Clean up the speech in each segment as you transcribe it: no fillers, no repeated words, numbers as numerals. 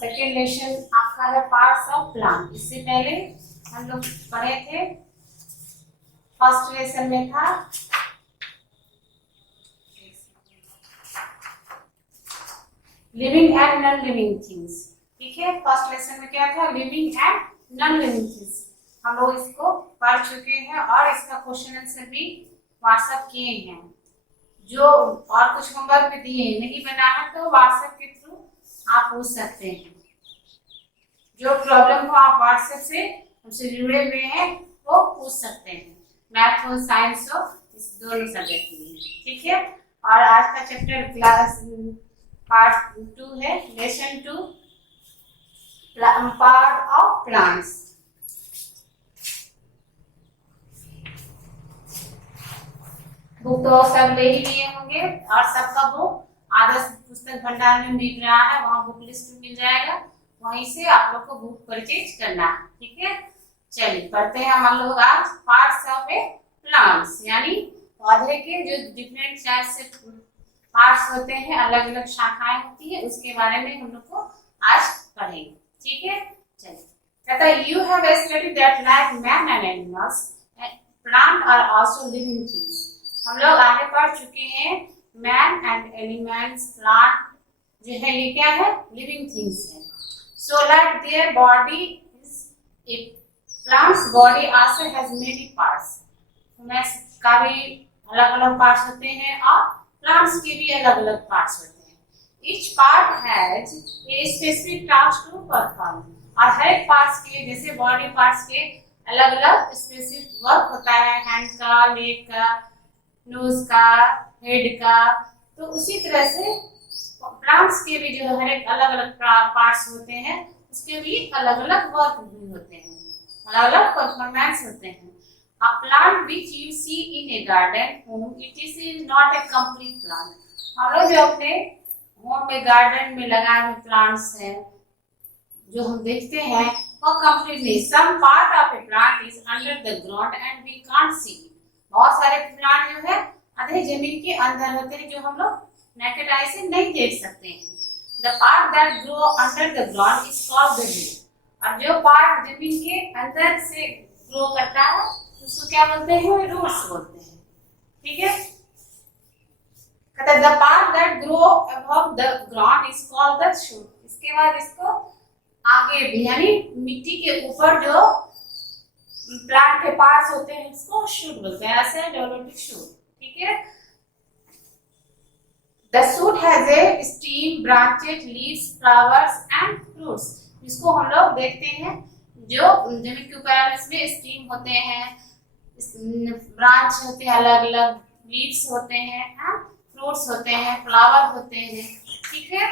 Second lesson आपका है parts of plant. इससे पहले हम लोग पढ़े थे, फर्स्ट लेसन में था living and non living things. ठीक है, फर्स्ट लेसन में क्या था, living and non living things. हम लोग इसको पढ़ चुके हैं और इसका क्वेश्चन आंसर भी व्हाट्सएप किए हैं। जो और कुछ होमवर्क भी दिए नहीं बना है तो व्हाट्सएप के थ्रू आप पूछ सकते हैं। जो प्रॉब्लम हो आप व्हाट्सएप से हमसे जुड़े हुए हैं वो पूछ सकते हैं, मैथ और साइंस हो, इस दोनों सब्जेक्ट में। ठीक है, और आज का चैप्टर क्लास पार्ट 2 है, lesson 2 part of plants. Book तो सब ले ही लिए होंगे और सबका बुक आदर्श पुस्तक भंडार में मिल रहा है, वहाँ बुक लिस्ट मिल जाएगा, वहीं से आप लोग को बुक परचेज करना है। ठीक है, चलिए पढ़ते हैं हम लोग आज पार्ट्स ऑफ ए प्लांट्स, यानी पौधे के जो डिफरेंट टाइप से पार्ट्स होते हैं, अलग अलग शाखाएं होती है, उसके बारे में हम लोग को आज पढ़ेंगे। ठीक है, चलिए कहता है you have studied that like man and animals plant are also living things. हम लोग आगे पढ़ चुके हैं मैन एंड एनिमल्स, प्लांट जो है ये क्या है, लिविंग थिंग्स है। So like their body is a plants body also has many parts. का भी अलग अलग पार्ट्स होते हैं और प्लांट्स के भी अलग अलग पार्ट्स होते हैं। Each part has a specific task to perform. और हर एक पार्ट्स के, जैसे बॉडी पार्ट्स के अलग अलग स्पेसिफिक वर्क होता है, हैंड का, लेग का, नोज का, हेड का, तो उसी तरह से प्लांट्स के भी जो हर एक अलग अलग पार्ट्स होते हैं उसके भी अलग अलग वर्क भी होते हैं, अलग अलग परफॉर्मेंस होते हैं। A plant which you see in a garden home, it is not a complete plant. हम लोग जो अपने होम में गार्डन में लगाए हुए प्लांट्स हैं जो हम देखते हैं वो कंप्लीट नहीं। Some part of a plant is under the ground and we can't see it. बहुत सारे प्लांट जो है आधे जमीन के अंदर होते हैं जो हम लोग नेकेड आई से नहीं देख सकते हैं। The part that grow under the ground is called the root. और जो पार्ट जमीन के अंदर से ग्रो करता है उसको क्या बोलते हैं, रूट्स बोलते हैं। ठीक है, कहता है the part that grow above the ground is called the shoot. इसके बाद इसको आगे भी यानी मिट्टी के ऊपर जो प्लांट के पार्ट्स होते हैं इसको शूट बोलते हैं, ऐसे डेवलपिंग शूट। ठीक है, the shoot has a steam, branches, leaves, flowers and fruits. इसको हम लोग देखते हैं जो जमीन के ऊपर इसमें स्टीम होते हैं, ब्रांच होते हैं अलग अलग, लीव्स होते हैं, फ्रूट्स होते हैं, फ्लावर होते हैं। ठीक है,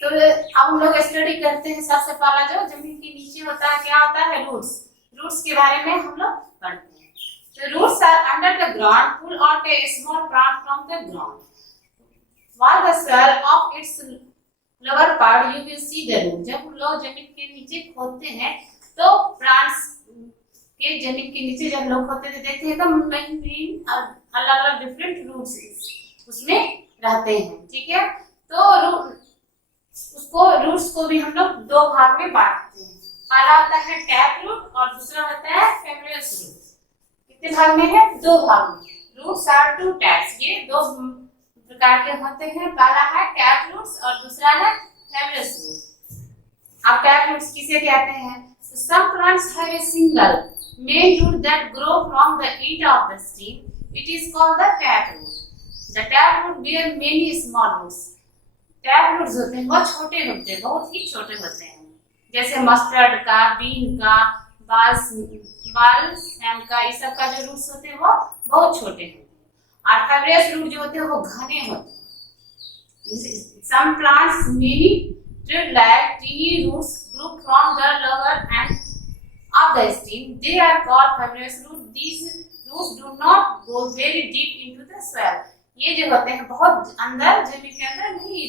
तो अब हम लोग स्टडी करते हैं। सबसे पहला जो जमीन के नीचे होता है क्या होता है, रूट्स। रूट्स के बारे में हम लोग पढ़ते हैं। तो roots are under the ground, pull out a small plant from the ground while the soil of its lower part you will see the root. जब हम लोग जमीन के नीचे खोदते हैं तो प्लांट्स के जमीन के नीचे जब लोग खोदते थे देखते हैं तो अलग अलग डिफरेंट रूट्स उसमें रहते हैं। ठीक है, तो उसको रूट्स को भी हम लोग दो भाग में बांटते हैं। पहला होता है टैप रूट और दूसरा होता है फेमरस रूट। कितने भाग में है, दो भाग में। रूट्स आर टू टाइप्स, ये दो प्रकार के होते हैं। पहला है टैप रूट्स और दूसरा है फेमरस रूट। अब टैप रूट्स किसे कहते हैं, so some plants have a single main root that grow from the end of the stem. It is called the taproot. The taproot bear many small roots. Tap होते हैं बहुत छोटे होते हैं, बहुत ही छोटे होते हैं, जैसे मस्टर्ड का, बीन का, बालसैम का, ये सब का जो रूट्स होते हैं वो बहुत छोटे होते हैं। और फेमरस रूट जो होते हैं वो घने होते हैं। Some plants many treed like tiny roots grow from the lower end of the stem, they are called fibrous root. These roots do not go very deep into the soil. ये जो होते हैं बहुत अंदर जमीन के अंदर नहीं,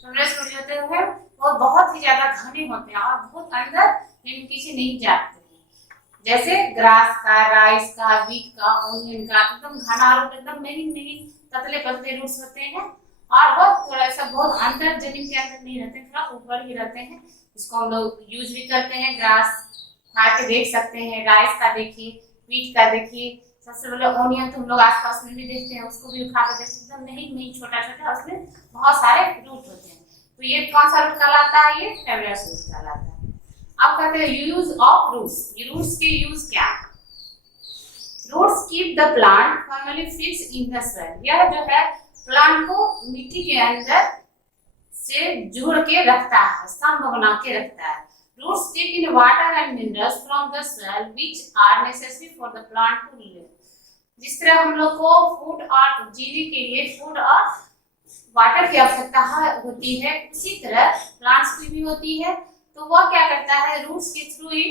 फेमरस रूट होते हैं वो बहुत ही ज्यादा घने होते हैं और बहुत अंदर जमीन पीछे नहीं जाते हैं। जैसे ग्रास का, राइस का, व्हीट का, ओनियन का एकदम घना रूट, एकदम महीन महीन पतले पतले रूट्स होते हैं और वो थोड़ा सा बहुत अंदर जमीन के अंदर नहीं रहते, थोड़ा ऊपर ही रहते हैं। इसको हम लोग यूज भी करते हैं। ग्रास खा के देख सकते हैं, राइस का देखिए, व्हीट का देखिए। सबसे पहले ओनियन तो हम लोग आसपास में भी देखते हैं, उसको भी उठा के देखते हैं, नहीं नहीं छोटा छोटा, उसमें बहुत सारे रूट होते हैं। तो ये कौन सा रूट कहलाता है? ये ट्रैवलर्स रूट कहलाता है। अब कहते हैं यूज ऑफ रूट्स। ये रूट्स के यूज क्या है? Roots keep the plant firmly fix in the soil. यह जो है प्लांट को मिट्टी के अंदर से जोड़ के रखता है, स्तंभ बना के रखता है। Roots take in water and minerals from the soil which are necessary for the plant to live. जिस तरह हम लोग को फूड और जीने के लिए फूड और वाटर की आवश्यकता होती है, उसी तरह प्लांट्स की भी होती है। तो वह क्या करता है? रूट्स के थ्रू ही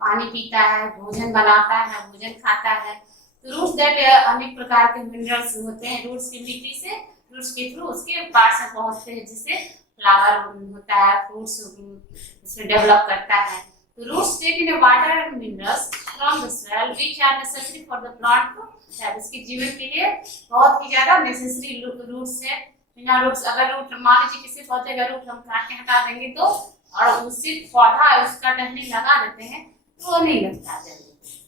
पानी पीता है, भोजन बनाता है, भोजन खाता है। तो रूट्स दैट अनेक प्रकार के मिनरल्स होते हैं रूट्स की मिट्टी से, रूट्स के थ्रू उसके पार्ट्स में पहुंचते हैं, जिससे फ्लावर होता है, फ्रूट्स उसमें डेवलप करता है। तो roots take in water and minerals from the soil which are necessary for the plant to thrive. इसके जीवन के लिए बहुत ही ज्यादा नेसेसरी रूट्स है। बिना रूट्स, अगर रूट मान लीजिए किसी पौधे का रूट हम काट के हटा देंगे तो, और उससे पौधा उसका टहनी लगा देते हैं तो वो नहीं लगता जल्दी,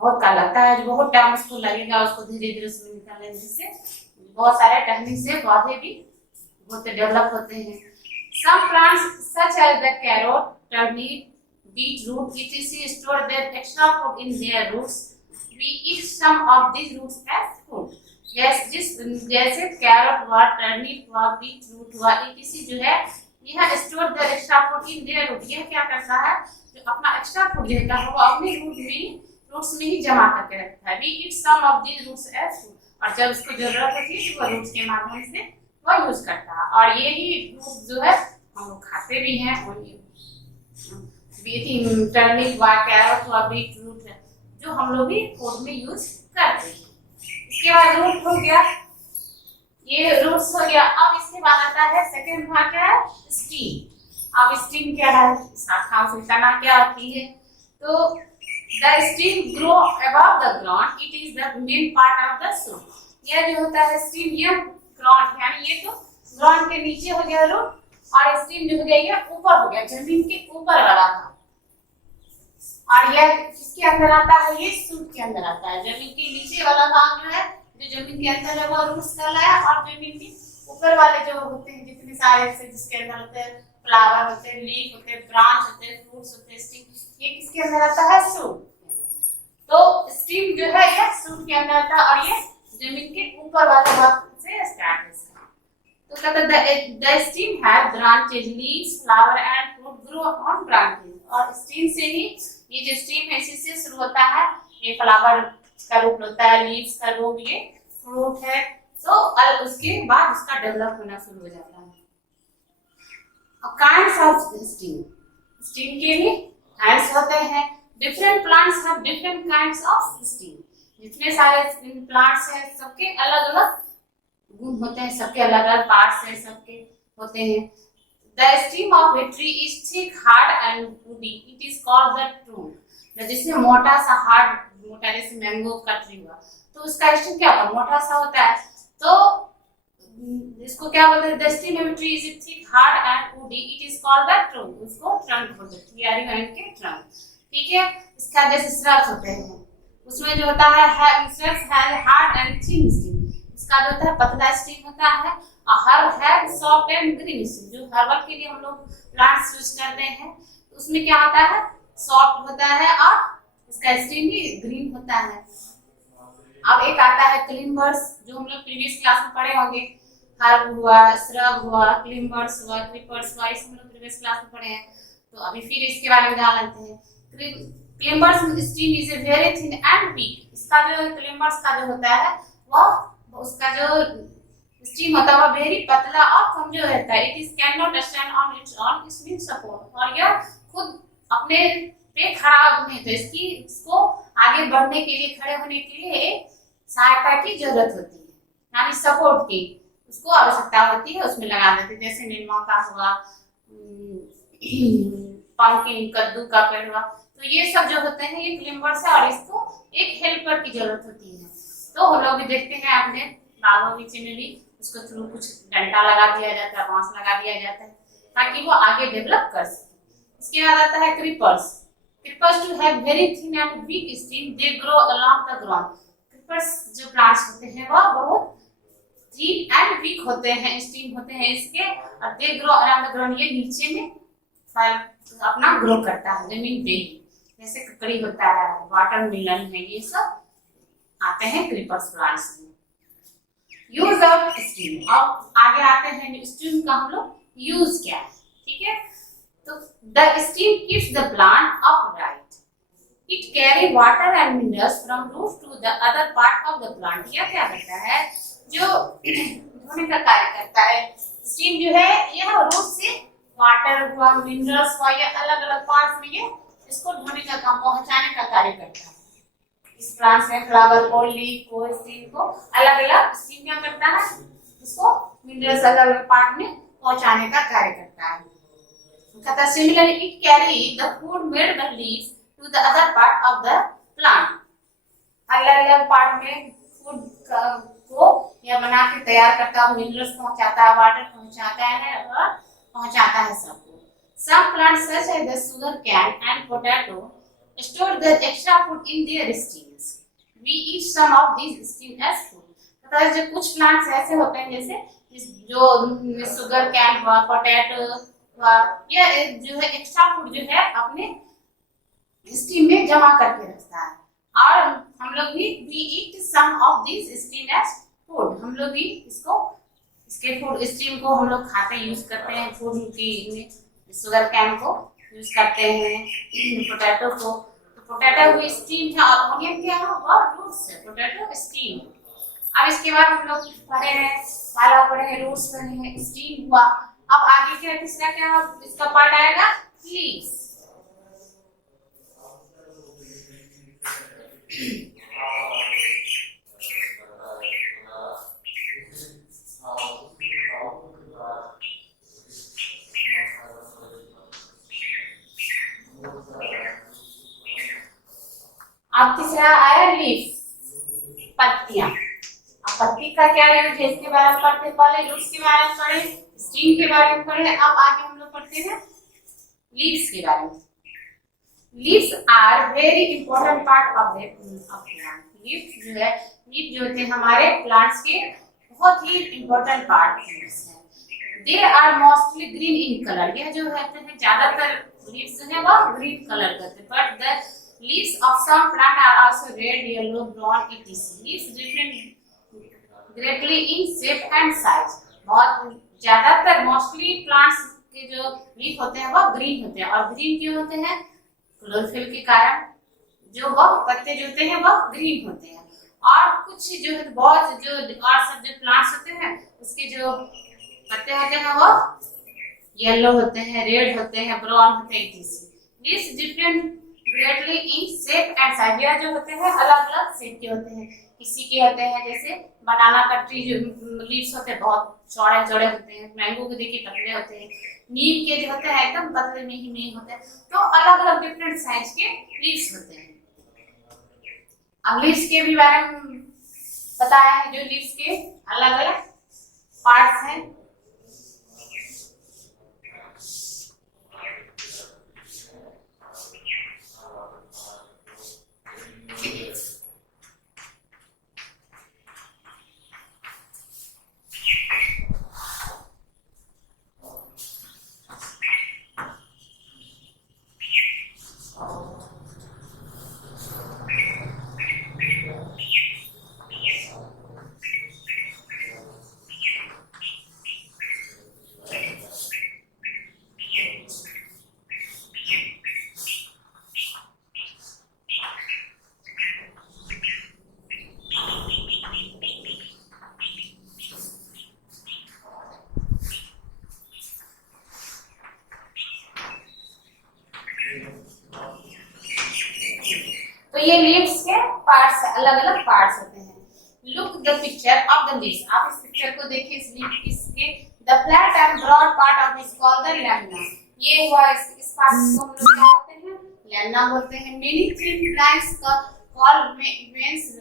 बहुत का लगता है, बहुत टाइम उसको लगेगा, उसको धीरे धीरे उसमें निकालने, जिससे बहुत सारे टहनी से पौधे भी होते डेवलप होते हैं। Some plants such as the carrot, turnip, beetroot, etc. store their extra food in their roots. We eat some of these roots as food. जैसे कैरेट हुआ, टर्निप हुआ, बीटरूट हुआ, etc. जो है यह store their extra food in their root. यह क्या करता है? जो अपना एक्स्ट्रा फूड रहता है वो अपने रूट्स में ही जमा करके रखता है। We eat some of these roots as food. और जब उसको जरूरत होती है तो वह रूट्स के माध्यम से वह यूज करता है। और यही रूट जो है हम लोग खाते भी हैं। और ये टर्निप हुआ, कैरेट हुआ, बीटरूट है जो हम लोग भी फूड में यूज करते हैं। इसके बाद रूट हो गया, ये रूट्स हो गया। अब इसके बाद आता है सेकंड भाग, क्या है? स्टीम। अब स्टीम क्या है? शाखाओं से तना क्या होती है? तो the steam grow above the ground, it is the main part of the suit. यह जो होता है स्टीम, ये ग्राउंड यानी ये तो ग्राउंड के नीचे हो गया रूट, और स्टीम जो हो गया ये ऊपर हो गया, जमीन के ऊपर वाला भाग। और यह किसके अंदर आता है? ये सूट के अंदर आता है। जमीन के नीचे वाला भाग जो है, जो जमीन के अंदर है, वो रूट्स कहलाता है। और जमीन के ऊपर वाले जो होते हैं जितने सारे से जिसके अंदर होते हैं फ्लावर होते हैं, लीफ होते हैं, ब्रांच होते हैं, फ्रूट्स होते हैं, स्टीम, ये किसके अंदर आता है? सूट। तो स्टीम जो है ये सूट के अंदर आता है, और ये जमीन के ऊपर वाले भाग से स्टार्ट है। तो कहते हैं the steam have branches, leaves, flower and fruit grow on branches. और स्टीम से ही ये जो स्टीम है इसी से शुरू होता है। ये फ्लावर का रूप होता है, लीव्स का रूप ये फ्रूट है। तो उसके बाद उसका डेवलप होना शुरू हो जाता है। काइंड्स ऑफ स्टीम, स्टीम के भी काइंड्स होते हैं। Different plants have different kinds of steam. जितने सारे प्लांट्स हैं सबके अलग अलग गुण होते हैं, सबके अलग अलग पार्ट्स हैं, सबके होते हैं। The stem of a tree is thick, hard and woody. It is called the trunk. जिसमें मोटा सा हार्ड, मोटा जैसे मैंगो का ट्री हुआ तो उसका स्टेम क्या होता है? मोटा सा होता है। तो इसको क्या बोलते हैं? The stem of a tree is thick, hard and woody. It is called the trunk. उसको ट्रंक बोलते हैं, ट्री के ट्रंक। ठीक है। इसका जैसे स्ट्रक्चर होते हैं उसमें जो होता है हार्ड एंड थिन स्टेम। इसका जो होता है पतला स्टेम होता है, और हर है सॉफ्ट एंड ग्रीन स्टेम। जो हर्बल के लिए हम लोग प्लांट्स यूज करते हैं उसमें क्या होता है? सॉफ्ट होता है और इसका स्टेम भी ग्रीन होता है। अब एक आता है क्लिम्बर्स, जो हम लोग प्रीवियस क्लास में पढ़े होंगे। हर्ब हुआ, श्रब हुआ, क्लिम्बर्स हुआ, क्रीपर्स हुआ, इसे हम लोग प्रीवियस क्लास में पढ़े हैं। तो अभी फिर इसके बारे में जान लेते हैं। Climbers stem is a very thin and weak. इसका जो क्लिम्बर्स का जो होता है वह उसका जो स्टीम होता है वह वेरी पतला और कमजोर रहता है। It is can not stand on its own, it's need support. और यह खुद अपने पे खड़ा नहीं, तो इसको आगे बढ़ने के लिए, खड़े होने के लिए एक सहायता की जरूरत होती है, यानी सपोर्ट की उसको आवश्यकता होती है। उसमें लगा देते हैं, जैसे नीलमा का हुआ, पंपकिन कद्दू का पेड़ हुआ, तो ये सब जो होते हैं ये क्लिम्बर्स है, और इसको एक हेल्पर की जरूरत होती है। तो हम लोग भी देखते हैं अपने बागों में भी उसको थ्रू कुछ डंडा लगा दिया जाता है, बांस लगा दिया जाता है ताकि वो आगे डेवलप कर सके। इसके बाद आता है creepers. Creepers too have very thin and weak stem, they grow along the ground. Creepers जो प्लांट्स होते हैं वह बहुत थिन एंड वीक होते हैं, स्टेम होते हैं इसके, और they grow around the ground, ये नीचे में फल अपना ग्रो करता है जमीन पे ही, जैसे ककड़ी होता है, वाटरमेलन है, ये सब आते हैं क्रीपर्स प्लांट्स में। यूज ऑफ स्टीम, अब आगे आते हैं स्टीम का हम लोग यूज क्या है, ठीक है। तो the stem keeps the plant upright, it carry water and minerals from root to the other part of the plant. यह क्या करता है, जो धोने का कार्य करता है। स्टीम जो है यह रूट से वाटर हुआ, मिनरल्स हुआ, या अलग अलग पार्ट में ये इसको धोने का काम, पहुंचाने का कार्य करता है। इस प्लांट में फ्लावर को, लीफ को, स्टीम को अलग अलग, स्टीम क्या करता है, इसको मिनरल्स अलग अलग पार्ट में पहुंचाने का कार्य करता है। कहता है similarly it carry the food made by leaves to the other part of the plant. अलग अलग पार्ट में फूड को या बना के तैयार करता है, मिनरल्स पहुंचाता है, वाटर पहुंचाता है और पहुंचाता है सबको। Some plants such as the sugar cane and potato store the extra food in their stems. We eat some of these stems as food. पता है जो कुछ प्लांट्स ऐसे होते हैं जैसे जो सुगर कैन हुआ, पोटैटो हुआ, ये जो है एक्स्ट्रा फूड जो है अपने स्टीम में जमा करके रखता है, और हम लोग भी we eat some of these stems as food. हम लोग भी इसके फूड स्टीम को हम लोग खाते हैं, यूज करते हैं फूड की। शुगर कैन को यूज करते हैं, पोटैटो को, तो पोटैटो हुई स्टीम है, और ऑनियन क्या है वो रूट्स है, पोटैटो स्टीम। अब इसके बाद हम लोग पढ़े हैं, पाला पढ़े हैं, रूट्स पढ़े हैं, स्टीम हुआ। अब आगे क्या तीसरा क्या इसका पार्ट आएगा, लीव्स। अब तीसरा आया लीव्स, पत्तियां। अब पत्ती का क्या यूज है इसके बारे में पढ़ते, पहले रूट्स के बारे में पढ़े, स्टीम के बारे में पढ़े, अब आगे हम लोग पढ़ते हैं लीव्स के बारे में। Leaves are very important part of the plant. Leaves जो है, लीफ जो होते हैं हमारे प्लांट्स के बहुत ही इंपॉर्टेंट पार्ट हैं। They are mostly green in colour, यह जो होते हैं ज्यादातर लीव्स जो है वो ग्रीन कलर करते हैं, but the leaves of some plant are also red, yellow, brown, etc. Leaves different greatly in shape and size. बहुत ज्यादातर मोस्टली प्लांट्स के जो लीफ होते हैं वो ग्रीन होते हैं, और ग्रीन क्यों होते हैं, क्लोरोफिल के कारण जो वो पत्ते जो होते हैं वो ग्रीन होते हैं। और कुछ जो है बहुत जो और सब जो प्लांट्स होते हैं उसके जो पत्ते होते हैं वो येलो होते हैं, रेड होते हैं, ब्राउन होते हैं, etc. Leaves different greatly in shape and size, यह जो होते हैं अलग अलग शेप के होते हैं। किसी के होते हैं जैसे बनाना का ट्री जो लीव्स होते हैं बहुत चौड़े चौड़े होते हैं, मैंगो के देखिए पतले होते हैं, नीम के जो होते हैं एकदम पतले नहीं होते हैं, तो अलग अलग डिफरेंट साइज के लीव्स होते हैं। अब लीव्स के भी बारे में बताया है, जो लीव्स के अलग अलग पार्ट्स हैं। तो ये लीव्स के पार्ट्स अलग अलग पार्ट्स होते हैं। Look the picture of the leaves, आप इस पिक्चर को देखिए, इस लीफ इसके the flat and broad part of is called the lamina. ये हुआ इस पार्ट को हम लोग क्या बोलते हैं, लैमिना बोलते हैं। Many thin lines called veins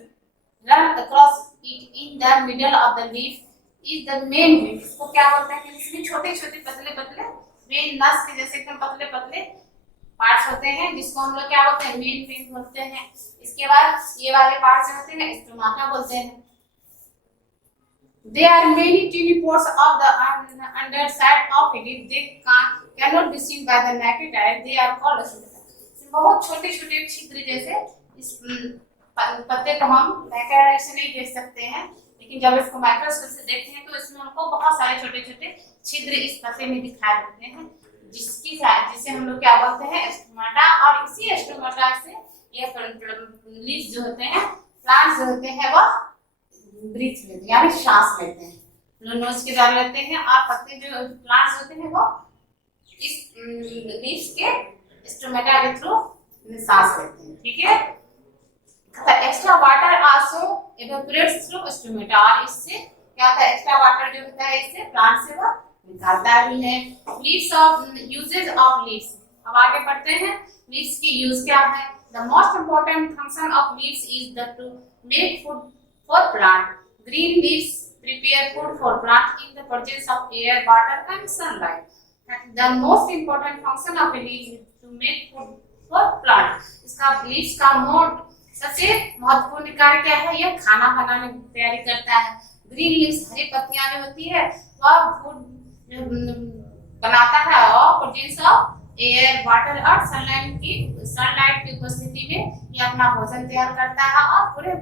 run across it in the middle of the leaf is the main vein. इसको क्या बोलते हैं कि इसमें छोटे छोटे पतले पतले मेन नस के जैसे एकदम पतले पतले पार्ट्स होते हैं, जिसको हम लोग क्या बोलते हैं, मेन वीव बोलते हैं। इसके बाद ये वाले पार्ट्स होते हैं स्टोमाटा बोलते हैं। There are many tiny pores of the underside of it. They cannot be seen by the naked eye. They are called stomata. बहुत छोटे छोटे छिद्र जैसे इस पत्ते को हम naked eye से नहीं देख सकते हैं, लेकिन जब इसको माइक्रोस्कोप से देखते हैं तो इसमें हमको बहुत सारे छोटे छोटे छिद्र इस पत्ते में दिखाई देते हैं, जिसे हम लोग क्या बोलते हैं, स्टोमाटा। और इसी स्टोमाटा से ये लीव्स जो होते हैं, प्लांट्स जो होते हैं, वह ब्रीथ लेते हैं यानी सांस लेते हैं, नोज के द्वारा लेते हैं। और पत्ते जो प्लांट्स होते हैं वो इस लीव्स के स्टोमेटा के थ्रू सांस लेते हैं, ठीक है। Extra water also evaporates through stomata, और इससे क्या होता है, एक्स्ट्रा वाटर जो होता है इससे प्लांट से वो निकालता भी है। Leaves of uses of leaves, अब आगे बढ़ते हैं। लीव्स की यूज क्या है। The most important function of leaves is the two make food for plant. Green leaves prepare food for plant in the presence of air, water and sunlight. The most important function of a leaf is to make food for plant. इसका leaves का mode सबसे महत्वपूर्ण कार्य क्या है, यह खाना बनाने की तैयारी करता है। ग्रीन लीव्स हरी पत्तियां जो होती है वह फूड बनाता है और प्रेजेंस ऑफ एयर, वाटर और सनलाइट की उपस्थिति में यह अपना भोजन तैयार करता है और पूरे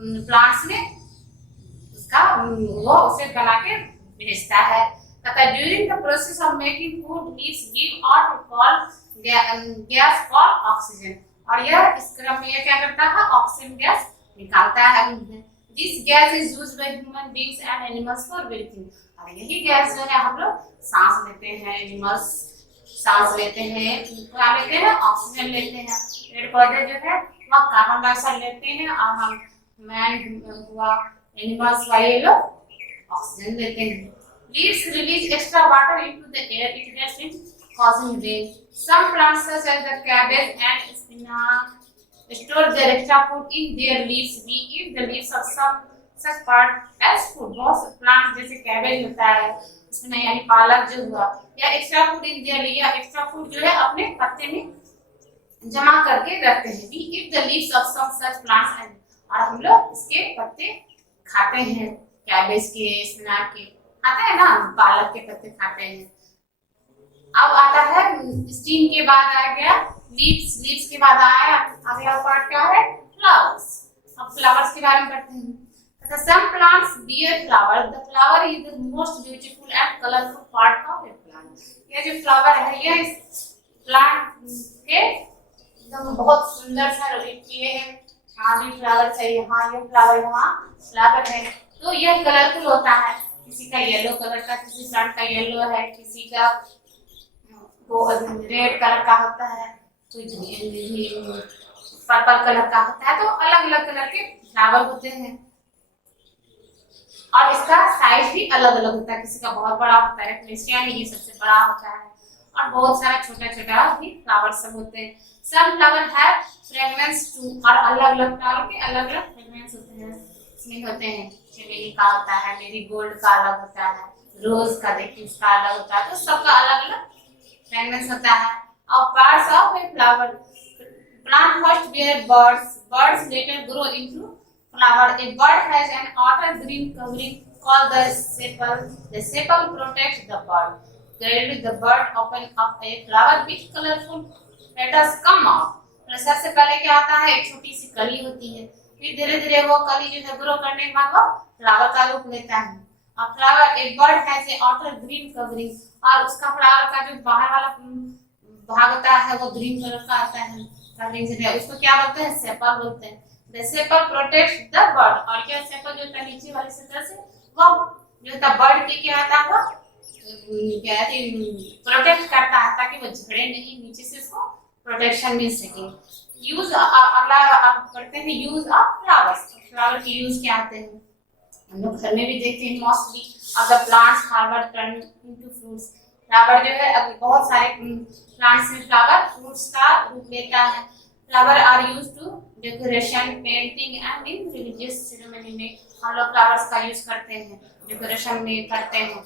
प्लांट्स में उसका वो उसे बना के भेजता है। तथा during the process of making food leaves give out gas called oxygen, और यह इस क्रम में यह क्या करता है, ऑक्सीजन गैस निकालता है। This gas is used by human beings and animals for breathing, और यही गैस जो है हम लोग सांस लेते हैं, एनिमल्स सांस लेते हैं, क्या लेते हैं, ऑक्सीजन लेते हैं। पेड़ पौधे जो है वह कार्बन डाइऑक्साइड लेते हैं और हम मैन हुआ, एनिमल्स हुआ, ये लोग ऑक्सीजन लेते हैं। Leaves release extra water into the air. It gets in causing rain. Some plants such as the cabbage and spinach store their extra food in their leaves. We eat the leaves of some such part as food. बहुत plant जैसे cabbage होता है, इसमें यानी पालक जो हुआ, या एक्स्ट्रा फूड इन देयर, या एक्स्ट्रा फूड जो है अपने पत्ते में जमा करके रखते हैं। We eat the leaves of some such plants and, और हम लोग इसके पत्ते खाते हैं, कैबेज के, स्पिनाच के खाते हैं ना, पालक के पत्ते खाते हैं। अब आता है स्टीम के बाद आ गया लीव्स, लीव्स के बाद आया अगला पार्ट क्या है, फ्लावर्स। अब फ्लावर्स के बारे में पढ़ते हैं। Some plants bear flower. The flower is the most beautiful and colorful part of a plant. ये जो फ्लावर है ये इस प्लांट के एकदम बहुत सुंदर सा किए हैं। हाँ भी फ्लावर चाहिए, हाँ ये फ्लावर, यहाँ फ्लावर है, तो ये कलरफुल होता है। किसी का येलो कलर का, किसी प्लांट का येलो है, किसी का वो रेड कलर का होता है, तो पर्पल कलर का होता है, तो अलग अलग कलर के फ्लावर होते हैं। और इसका साइज भी अलग अलग होता है, किसी का बहुत बड़ा होता है, क्लेसिया ये सबसे बड़ा होता है, और बहुत सारा छोटा छोटा भी फ्लावर सब होते हैं। Some flower have fragrance too, और अलग अलग फ्लावर के अलग अलग फ्रेगनेंस होते हैं। इसमें होते हैं चमेली का होता है, मेरीगोल्ड का अलग होता है, रोज का देखिए इसका अलग होता है, तो सबका अलग अलग फ्रेगनेंस होता है। और parts of a flower, plant first bear birds, birds later grow into flower. A bird has an outer green covering called the sepal. The sepal protects the bird. Gradually, the bird opens up a flower with colorful petals come out. सबसे पहले क्या होता है, एक छोटी सी कली होती है, फिर धीरे धीरे वो कली जो है ग्रो करने के बाद वो फ्लावर का रूप लेता है। और फ्लावर, एक bird has a outer green covering, और उसका फ्लावर का जो बाहर वाला भाग होता है वो ग्रीन कलर का आता है, कवरिंग से है, उसको क्या बोलते हैं, सेपल बोलते हैं। The sepal protects the bird, और क्या सेपल जो होता है नीचे वाली सतह से, वो जो होता है बर्ड की क्या होता है, वो क्या कहते हैं, प्रोटेक्ट करता है ताकि वो झड़े नहीं, नीचे से उसको प्रोटेक्शन मिल सके। यूज अगला आप पढ़ते हैं यूज ऑफ फ्लावर्स। फ्लावर के यूज क्या आते हैं, हम लोग घर में भी देखते हैं मोस्टली। अगर plants flower turn into fruits, flower जो है अब बहुत सारे प्लांट्स में फ्लावर फ्रूट्स का रूप लेता है। Flower are use to decoration, painting and in religious ceremony में हम लोग फ्लावर्स का यूज करते हैं। डेकोरेशन में करते हैं,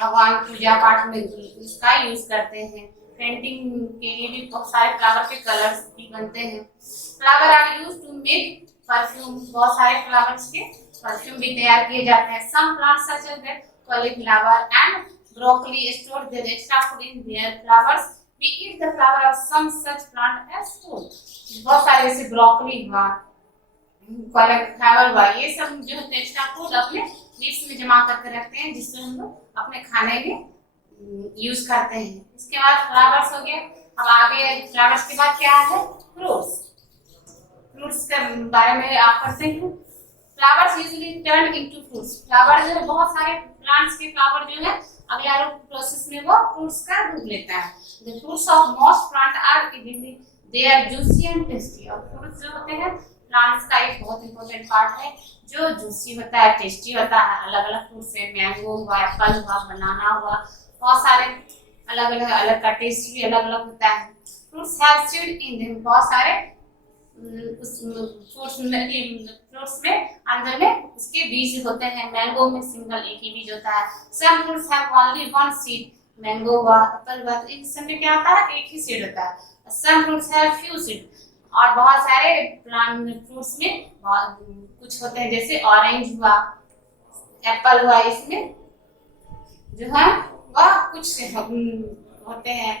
भगवान पूजा पाठ में इसका यूज करते हैं। पेंटिंग के लिए भी बहुत सारे फ्लावर के कलर्स भी बनते हैं। Flower are use to make perfume, बहुत सारे फ्लावर्स के परफ्यूम भी तैयार किए जाते हैं। Some plants such as that cauliflower and broccoli store their extra food in their flowers. We eat the flower of some such plant as food. बहुत सारे जैसे ब्रोकली हुआ, कॉलीफ्लावर हुआ, ये सब जो है एक्स्ट्रा फूड अपने लीव्स में जमा करके रखते हैं, जिससे हम लोग अपने खाने में यूज करते हैं। इसके बाद फ्लावर्स हो गए। अब आगे फ्लावर्स के बाद क्या है, फ्रूट्स। फ्रूट्स के बारे में आप पढ़ते हैं। Flowers usually turn into fruits. Flower जो है, बहुत सारे प्लांट्स के फ्लावर जो है अगला प्रोसेस में वो फ्रूट्स का रूप लेता है। The fruits of most plant are edible, they are juicy and tasty. और फ्रूट्स जो होते हैं प्लांट्स का एक बहुत इंपॉर्टेंट पार्ट है, जो जूसी होता है, टेस्टी होता है। अलग अलग फ्रूट्स है, मैंगो हुआ, एप्पल हुआ, बनाना हुआ, बहुत सारे अलग का टेस्ट भी अलग अलग होता है। Fruits have seed in them, बहुत सारे फ्रूट्स में अंदर में उसके बीज होते हैं। मैंगो में सिंगल एक ही बीज होता है। Some fruits have only one seed, mango हुआ, एप्पल हुआ, तो इन सब में क्या होता है, एक ही सीड होता है। Some fruits have few seed, और बहुत सारे फ्रूट्स में कुछ होते हैं, जैसे ऑरेंज हुआ, एप्पल हुआ, इसमें जो है वह कुछ होते हैं।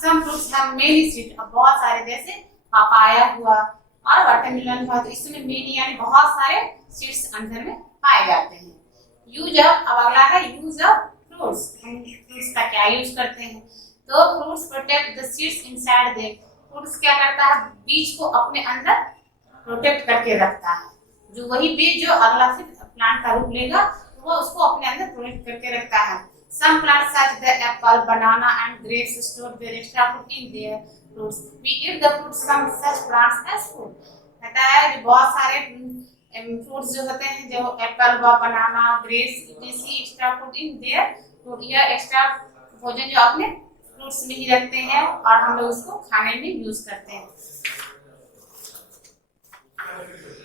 Some fruits have many seed, बहुत सारे जैसे पपाया हुआ और वाटरमेलन हुआ, तो इसमें मेनी यानी बहुत सारे सीड्स अंदर में पाए जाते हैं। यूज ऑफ, अब अगला है यूज ऑफ फ्रूट्स। फ्रूट्स का क्या यूज करते हैं, तो fruits protect the seeds inside them. Fruits क्या करता है, बीज को अपने अंदर प्रोटेक्ट करके रखता है। जो वही बीज जो अगला फिर प्लांट का रूप लेगा, तो वो उसको अपने अंदर प्रोटेक्ट करके रखता है। Some plants such as the apple, banana and grapes store their extra food in their fruits. We eat the fruits from such plants as food. कहता है कि बहुत सारे फ्रूट्स जो होते हैं, जो एप्पल हुआ, बनाना, ग्रेप्स, इसी extra food in there fruit, यह एक्स्ट्रा भोजन जो अपने फ्रूट्स में ही रखते हैं और हम लोग उसको खाने में यूज करते हैं।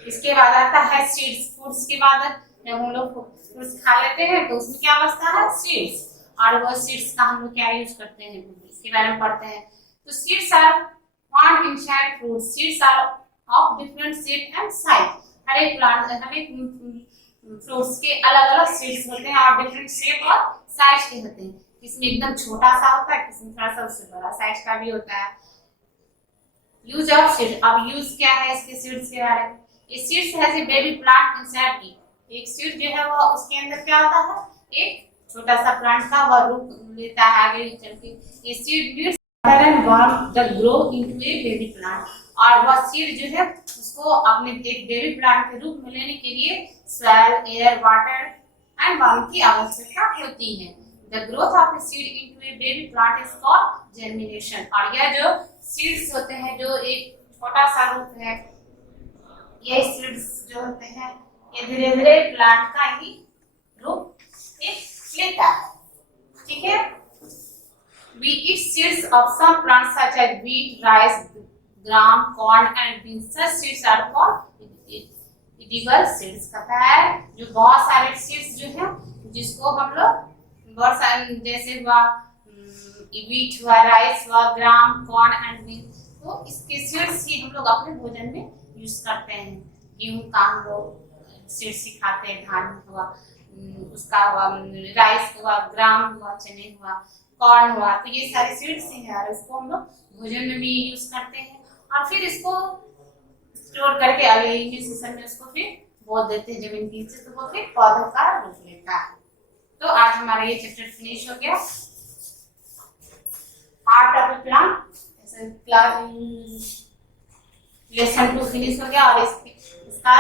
इसके बाद आता है सीड्स। फ्रूट्स के बाद जब हम लोग फ्रूट्स खा लेते हैं तो उसमें क्या बचता है, सीड्स, और वो सीड्स का हम लोग क्या यूज करते हैं, इसके बारे में पढ़ते हैं। तो seeds are found inside fruit. Seeds are of different shape and size. हर एक प्लांट, हर एक फ्रूट्स के अलग अलग सीड्स होते हैं और डिफरेंट शेप और साइज के होते हैं। किसमें एकदम छोटा सा होता है, किसमें थोड़ा सा उससे बड़ा साइज का भी होता है। यूज ऑफ सीड, अब यूज क्या है इसके सीड्स के बारे में। ये seeds has a baby plant inside it. एक सीड जो है वो उसके अंदर क्या होता है, एक छोटा सा प्लांट का वह रूप लेता है आगे चल के। ये seed Leeds and worm that grow into A baby plant, और वह सीड जो है उसको अपने एक बेबी प्लांट के रूप में लेने के लिए soil, air, water and worm की आवश्यकता होती है। The growth of a seed into A baby plant is called germination. और यह जो सीड्स होते हैं, जो एक छोटा सा रूप है, ये सीड्स जो होते हैं ये धीरे धीरे प्लांट का ही रूप लेता है। ठीक है। We eat seeds of some plants such as wheat, rice, gram, corn and beans. Such seeds are called edible seeds। कहता है जो बहुत सारे सीड्स जो हैं, जिसको हम लोग बहुत सारे, जैसे हुआ व्हीट हुआ, राइस हुआ, ग्राम, कॉर्न एंड बीन्स, तो इसके सीड्स ही हम लोग अपने भोजन में यूज करते हैं। गेहूं का हम लोग सीड्स ही खाते हैं, धान हुआ उसका हुआ, राइस हुआ, ग्राम हुआ, चने हुआ, कॉर्न हुआ, तो ये सारे सीड्स ही हैं और इसको हम लोग भोजन में भी यूज करते हैं। और फिर इसको स्टोर करके अगले सीजन में उसको फिर बो देते हैं जमीन के नीचे, तो वो फिर पौधों का रूप लेता है। तो आज हमारा ये चैप्टर फिनिश हो गया, part of the plant class lesson 2 finish हो गया। और इसका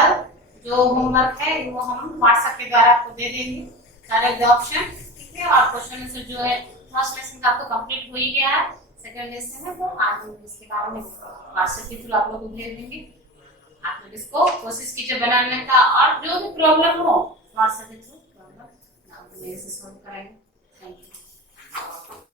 जो होमवर्क है वो हम व्हाट्सएप के द्वारा आपको दे देंगे, सारे ऑप्शन। ठीक है। और क्वेश्चन आंसर जो है फर्स्ट लेसन का आपको कंप्लीट हो ही गया है, सेकंड लेसन है, तो आज हम इसके बारे में व्हाट्सएप के थ्रू आप लोगों को भेज देंगे। आप लोग इसको कोशिश कीजिए बनाने का, और जो भी प्रॉब्लम हो व्हाट्सएप के थ्रू प्रॉब्लम मेरे से सॉल्व कराएंगे। Thank you.